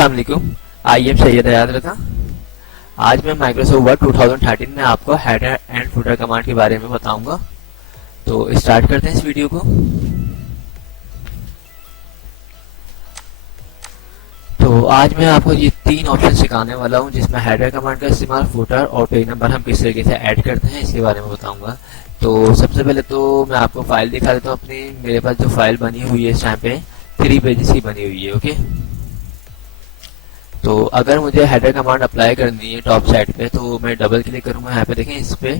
अस्सलाम वालेकुम। I am Syed हयात रज़ा। आज मैं माइक्रोसॉफ्ट वर्ड 2013 में आपको हेडर एंड फुटर कमांड के बारे में बताऊंगा। तो स्टार्ट करते हैं इस वीडियो को। तो आज मैं आपको ये 3 ऑप्शन सिखाने वाला हूँ, जिसमें हेडर कमांड का इस्तेमाल, फुटर और पेज नंबर हम किस तरीके से ऐड करते हैं इसके बारे में बताऊंगा। तो सबसे पहले तो मैं आपको फाइल दिखा देता हूँ अपनी। मेरे पास जो फाइल बनी हुई है इस टाइम पे 3 पेजेस की बनी हुई है। ओके, तो अगर मुझे हेडर कमांड अप्लाई करनी है टॉप साइड पे, तो मैं डबल क्लिक करूंगा यहाँ पे, देखें इस पे,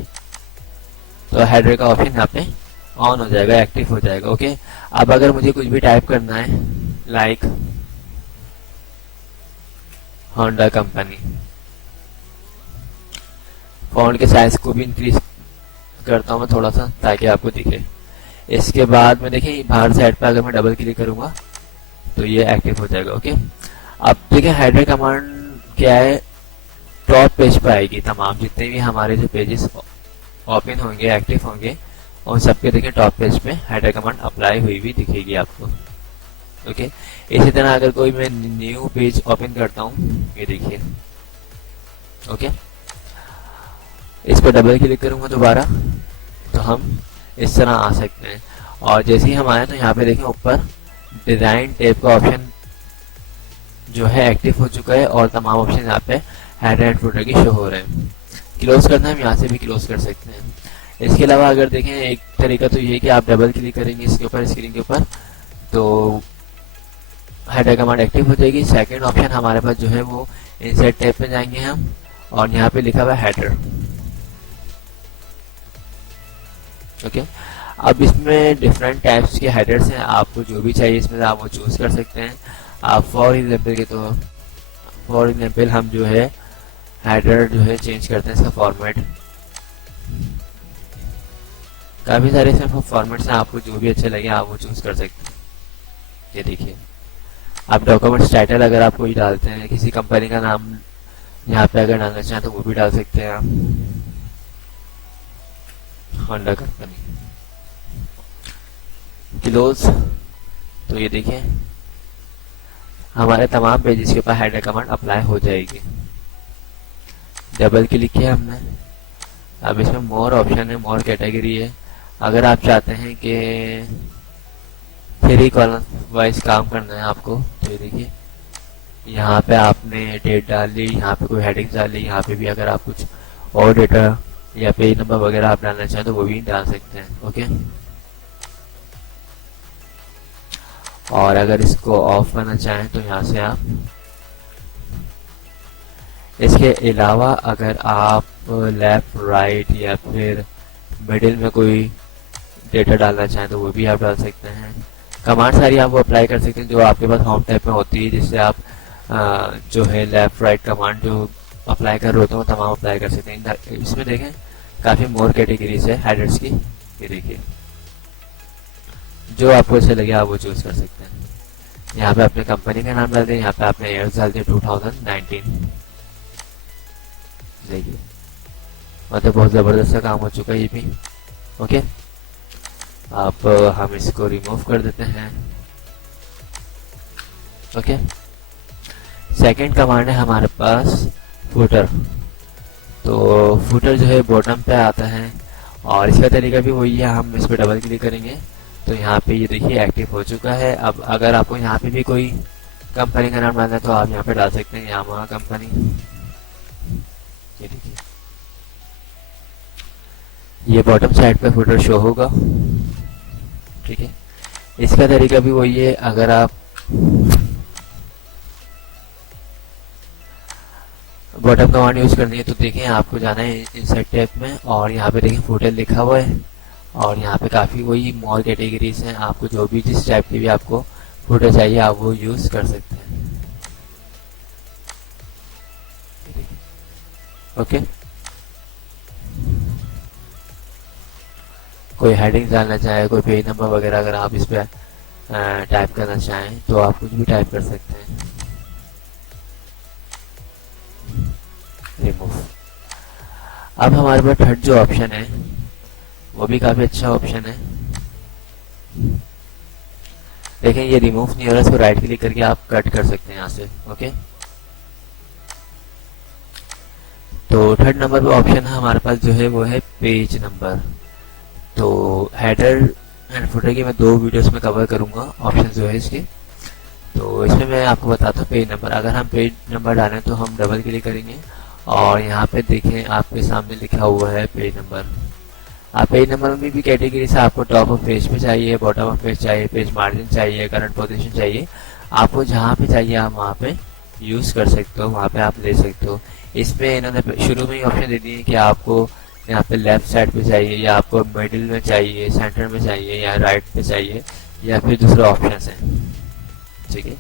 तो हेडर का ऑप्शन यहाँ पे ऑन हो जाएगा, एक्टिव हो जाएगा। ओके, अब अगर मुझे कुछ भी टाइप करना है, लाइक होंडा कंपनी, फॉन्ट के साइज को भी इंक्रीज करता हूँ मैं थोड़ा सा ताकि आपको दिखे। इसके बाद में देखें बाहर साइड पे अगर मैं डबल क्लिक करूंगा तो ये एक्टिव हो जाएगा। ओके, अब देखिए हेडर कमांड क्या है, टॉप पेज पर आएगी। तमाम जितने भी हमारे जो पेजेस ओपन होंगे, एक्टिव होंगे, उन सबके देखिए टॉप पेज पे हेडर कमांड अप्लाई हुई भी दिखेगी आपको। ओके, इसी तरह अगर कोई मैं न्यू पेज ओपन करता हूँ, ये देखिए। ओके, इस पर डबल क्लिक करूंगा दोबारा तो हम इस तरह आ सकते हैं। और जैसे ही हम आए तो यहाँ पे देखें ऊपर डिजाइन टैब का ऑप्शन जो है एक्टिव हो चुका है और तमाम ऑप्शन यहाँ पे हेडर एंड फुटर की शो हो रहे हैं। क्लोज करना है, हम यहाँ से भी क्लोज कर सकते हैं। इसके अलावा अगर देखें एक तरीका तो ये है कि आप डबल क्लिक करेंगे इसके ऊपर, स्क्रीन के ऊपर, तो हेडर कमांड एक्टिव हो जाएगी। सेकंड ऑप्शन हमारे पास जो है वो इंसर्ट टैब पे जाएंगे हम, और यहाँ पे लिखा हुआ है हेडर। ओके, अब इसमें डिफरेंट टाइप्स के हेडर्स हैं, आपको जो भी चाहिए इसमें आप वो चूज कर सकते हैं। आप फॉर एग्जाम्पल हम जो है हेडर जो है चेंज करते हैं, इसका फॉर्मेट। काफी सारे इसमें फॉर्मेट्स हैं, आपको जो भी अच्छे लगे आप वो चूज कर सकते हैं। ये देखिए, आप डॉक्यूमेंट्स टाइटल अगर आप कोई डालते हैं, किसी कंपनी का नाम यहाँ पे अगर डालना चाहें तो वो भी डाल सकते हैं आप, होंडा कंपनी। क्लोज, तो ये देखिए हमारे तमाम पेजेस के ऊपर हेडर कमांड अप्लाई हो जाएगी। डबल क्लिक किया हमने, अब इसमें मोर ऑप्शन है, मोर कैटेगरी है। अगर आप चाहते हैं कि 3 कॉलम वाइज काम करना है आपको, तो ये देखिए यहाँ पे आपने डेट डाल ली, यहाँ पे कोई हेडिंग डाल ली, यहाँ पे भी अगर आप कुछ और डेटा या पेज नंबर वगैरह आप डालना चाहें तो वो भी डाल सकते हैं। ओके, और अगर इसको ऑफ करना चाहें तो यहाँ से आप, इसके अलावा अगर आप लेफ्ट, राइट या फिर मिडिल में कोई डेटा डालना चाहें तो वो भी आप डाल सकते हैं। कमांड सारी आप वो अप्लाई कर सकते हैं जो आपके पास होम टैब में होती है, जिससे आप जो है लेफ्ट राइट कमांड जो अप्लाई कर रहे होते हैं वो तमाम अप्लाई कर सकते हैं। इसमें देखें काफी मोर कैटेगरीज है हेडर्स की, ये देखिए जो आपको अच्छे लगे आप वो चूज कर सकते हैं। यहाँ पे अपने कंपनी का नाम डाल दें, यहाँ पे आपने ईयर डाल दिया 2019। देखिए मतलब बहुत जबरदस्त काम हो चुका है ये भी। ओके, अब हम इसको रिमूव कर देते हैं। ओके, सेकंड कमांड है हमारे पास फुटर। तो फुटर जो है बॉटम पे आता है और इसका तरीका भी वही है, हम इस पर डबल क्लिक करेंगे तो यहाँ पे ये देखिए एक्टिव हो चुका है। अब अगर आपको यहाँ पे भी कोई कंपनी का नाम डालना है तो आप यहाँ पे डाल सकते हैं, यामाहा कंपनी। ये देखिए ये बॉटम साइड पे फुटर शो होगा। ठीक है, इसका तरीका भी वही है, अगर आप बॉटम कमांड यूज करनी है तो देखें आपको जाना है इंसर्ट टैब में और यहाँ पे देखें फुटर लिखा हुआ है और यहाँ पे काफी वही मोर कैटेगरीज हैं, आपको जो भी जिस टाइप की भी आपको फुटर चाहिए आप वो यूज कर सकते हैं। ओके, कोई हेडिंग डालना चाहे, कोई पेज नंबर वगैरह अगर आप इस पे टाइप करना चाहें तो आप कुछ भी टाइप कर सकते हैं। रिमूव। अब हमारे पास थर्ड जो ऑप्शन है वो भी काफी अच्छा ऑप्शन है। देखें ये रिमूव नहीं हो रहा, इसको राइट क्लिक करके आप कट कर सकते हैं यहाँ से। ओके, तो थर्ड नंबर पे ऑप्शन है हमारे पास जो है वो है पेज नंबर। तो हेडर एंड फुटर की मैं 2 वीडियोस में कवर करूंगा ऑप्शन जो है इसके। तो इसमें मैं आपको बताता हूँ पेज नंबर। अगर हम पेज नंबर डालें तो हम डबल क्लिक करेंगे और यहाँ पे देखें आपके सामने लिखा हुआ है पेज नंबर। आप पेज नंबर में भी कैटेगरी से आपको टॉप ऑफ पेज पे चाहिए, बॉटम ऑफ पेज चाहिए, पेज मार्जिन चाहिए, करंट पोजीशन चाहिए, आपको जहाँ पे चाहिए आप वहाँ पे यूज कर सकते हो, वहाँ पे आप ले सकते हो। इसमें इन्होंने शुरू में ही ऑप्शन दे दिए कि आपको यहाँ पे लेफ्ट साइड पे चाहिए, या आपको मिडिल में चाहिए, सेंटर में चाहिए, या राइट पे चाहिए, या फिर दूसरा ऑप्शन है। ठीक है,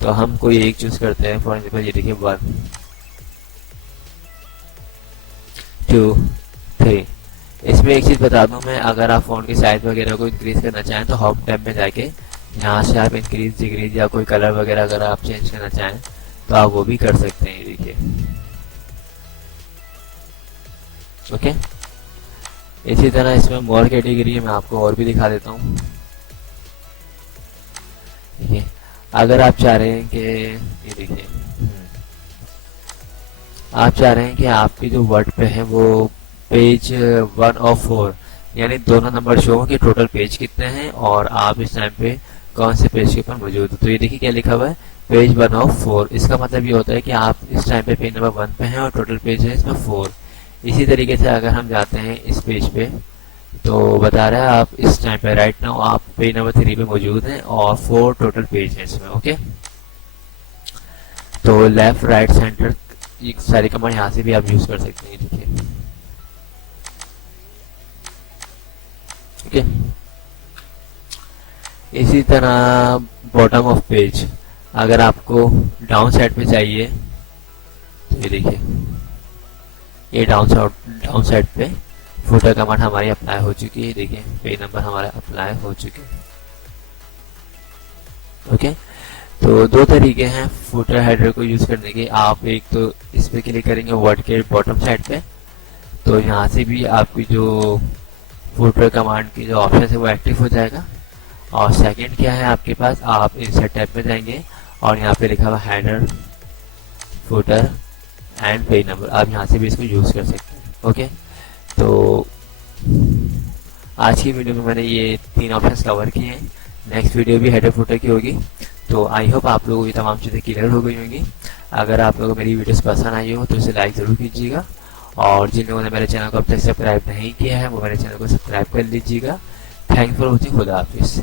तो हम कोई एक चूज करते हैं। फॉर एग्जाम्पल ये देखिए 1 2 3। इसमें एक चीज बता दूं मैं, अगर आप फोन की साइज वगैरह को इंक्रीज करना चाहें तो होम टैब में जाके यहाँ से आप इंक्रीज डिक्रीज या कोई कलर वगैरह अगर आप चेंज करना चाहें तो आप वो भी कर सकते हैं। देखिए ओके, इसी तरह इसमें मोर कैटेगरी है, मैं आपको और भी दिखा देता हूँ। देखिए अगर आप चाह रहे हैं कि ये देखिए आप चाह रहे हैं कि आपकी जो वर्ड पे है वो पेज 1 और 4 यानी दोनों नंबर शो हो कि टोटल पेज कितने हैं और आप इस टाइम पे कौन से पेज के ऊपर मौजूद है। तो ये देखिए क्या लिखा हुआ है, पेज 1 और 4। इसका मतलब ये होता है कि आप इस टाइम पे पेज नंबर 1 पे हैं और टोटल पेज है इसमें 4। इसी तरीके से अगर हम जाते हैं इस पेज पे तो बता रहा है आप इस टाइम पे राइट नाउ आप पेज नंबर 3 पे मौजूद हैं और 4 टोटल पेज है इसमें। ओके, तो लेफ्ट राइट सेंटर ये सारी कमांड यहाँ से भी आप यूज कर सकते हैं। देखिए ओके, इसी तरह बॉटम ऑफ पेज अगर आपको डाउन साइड पे चाहिए तो ये देखिए ये डाउन साइड पे फुटर कमांड हमारी अप्लाई हो चुकी है। देखिए पेज नंबर हमारा अप्लाई हो चुके हैं। ओके, तो 2 तरीके हैं फुटर हेडर को यूज करने के। आप एक तो इस पे क्लिक करेंगे वर्ड के बॉटम साइड पे, तो यहाँ से भी आपकी जो फुटर कमांड की जो ऑप्शन है वो एक्टिव हो जाएगा। और सेकंड क्या है आपके पास, आप इंसर्ट टैब में जाएंगे और यहाँ पे लिखा हुआ header footer and page number, आप यहाँ से भी इसको यूज कर सकते हैं। ओके, तो आज की वीडियो में मैंने ये 3 ऑप्शंस कवर किए हैं। नेक्स्ट वीडियो भी हेडर फुटर की होगी। तो आई होप आप लोगों को ये तमाम चीज़ें क्लियर हो गई होंगी। अगर आप लोगों को मेरी वीडियोस पसंद आई हो तो इसे लाइक ज़रूर कीजिएगा, और जिन लोगों ने मेरे चैनल को अब तक सब्सक्राइब नहीं किया है वो मेरे चैनल को सब्सक्राइब कर लीजिएगा। Thank for watching. खुदा हाफिज़।